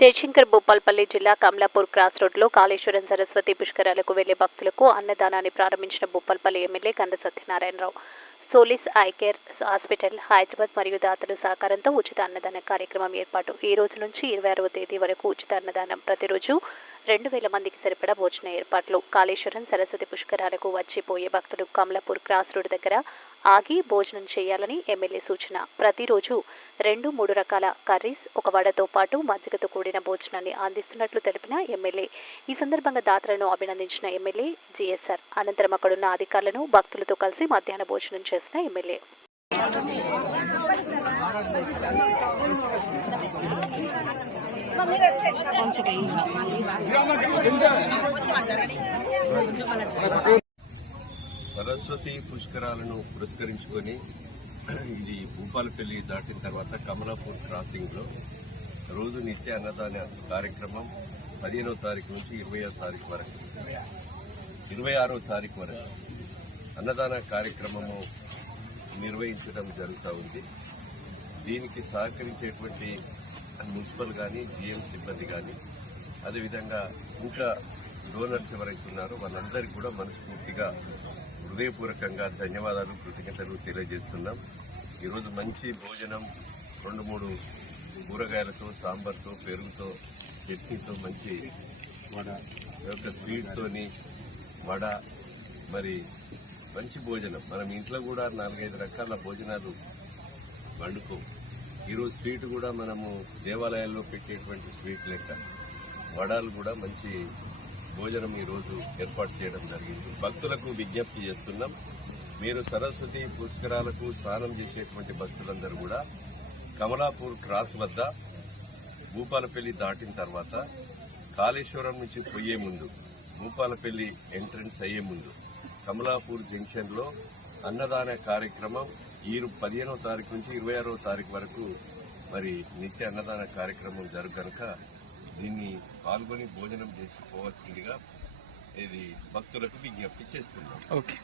జయశంకర్ భూపాల్పల్లి జిల్లా కమలాపూర్ క్రాస్ రోడ్లో కాళేశ్వరం సరస్వతి పుష్కరాలకు వెళ్ళే భక్తులకు అన్నదానాన్ని ప్రారంభించిన Bhupalpally MLA Kanda Satyanarayana Rao. Solis eye care hospital Hyderabad మరియు దాతల సహకారంతో ఉచిత అన్నదాన కార్యక్రమం ఏర్పాటు. ఈ రోజు నుంచి ఇరవై ఆరవ తేదీ వరకు ఉచిత అన్నదానం. ప్రతిరోజు రెండు వేల మందికి సరిపడా భోజన ఏర్పాట్లు. కాళేశ్వరం సరస్వతి పుష్కరాలకు వచ్చిపోయే భక్తులు కమలాపూర్ క్రాస్ రోడ్ దగ్గర ఆగి భోజనం చేయాలని ఎమ్మెల్యే సూచన. ప్రతిరోజు రెండు మూడు రకాల కర్రీస్ ఒక వడతో పాటు మజ్జిగతో కూడిన భోజనాన్ని అందిస్తున్నట్లు తెలిపిన ఎమ్మెల్యే. ఈ సందర్భంగా దాతలను అభినందించిన ఎమ్మెల్యే జిఎస్ఆర్. అనంతరం అక్కడున్న అధికారులను భక్తులతో కలిసి మధ్యాహ్న భోజనం చేసిన ఎమ్మెల్యే. శక్తి పుష్కరాలను పురస్కరించుకొని ఇది భూపాలపల్లి దాటిన తర్వాత కమలాపూర్ క్రాసింగ్లో రోజు నిత్య అన్నదాన కార్యక్రమం పదిహేనవ తారీఖు నుంచి ఇరవయో తారీఖు వరకు. ఇరవై ఆరో తారీఖు వరకు అన్నదాన కార్యక్రమము నిర్వహించడం జరుగుతూ ఉంది. దీనికి సహకరించేటువంటి మున్సిపల్ కానీ జిఎం సిబ్బంది కానీ అదేవిధంగా ఇంకా డోనర్స్ ఎవరైతే ఉన్నారో వాళ్ళందరికీ కూడా మనస్ఫూర్తిగా హృదయపూర్వకంగా ధన్యవాదాలు కృతజ్ఞతలు తెలియజేస్తున్నాం. ఈరోజు మంచి భోజనం రెండు మూడు కూరగాయలతో సాంబార్తో పెరుగుతో చట్నీతో మంచి వడ యొక్క స్వీట్తోని వడ మరి మంచి భోజనం. మనం ఇంట్లో కూడా నాలుగైదు రకాల భోజనాలు వండుకో. ఈరోజు స్వీట్ కూడా మనము దేవాలయాల్లో పెట్టేటువంటి స్వీట్ లెక్క. వడాలు కూడా మంచి భోజనం ఈరోజు ఏర్పాటు చేయడం జరిగింది. భక్తులకు విజ్ఞప్తి చేస్తున్నాం. మీరు సరస్వతి పుష్కరాలకు స్నానం చేసేటువంటి భక్తులందరూ కూడా కమలాపూర్ క్రాస్ వద్ద భూపాలపల్లి దాటిన తర్వాత కాళేశ్వరం నుంచి పోయే ముందు భూపాలపల్లి ఎంట్రన్స్ అయ్యే ముందు కమలాపూర్ జంక్షన్లో అన్నదాన కార్యక్రమం ఈ పదిహేనవ తారీఖు నుంచి ఇరవై ఆరవ తారీఖు వరకు మరి నిత్య అన్నదాన కార్యక్రమం జరుగు కనుక దీన్ని పాల్గొని భోజనం చేసి భక్తులకు విజ్ఞప్తి చేస్తున్నాం ఓకే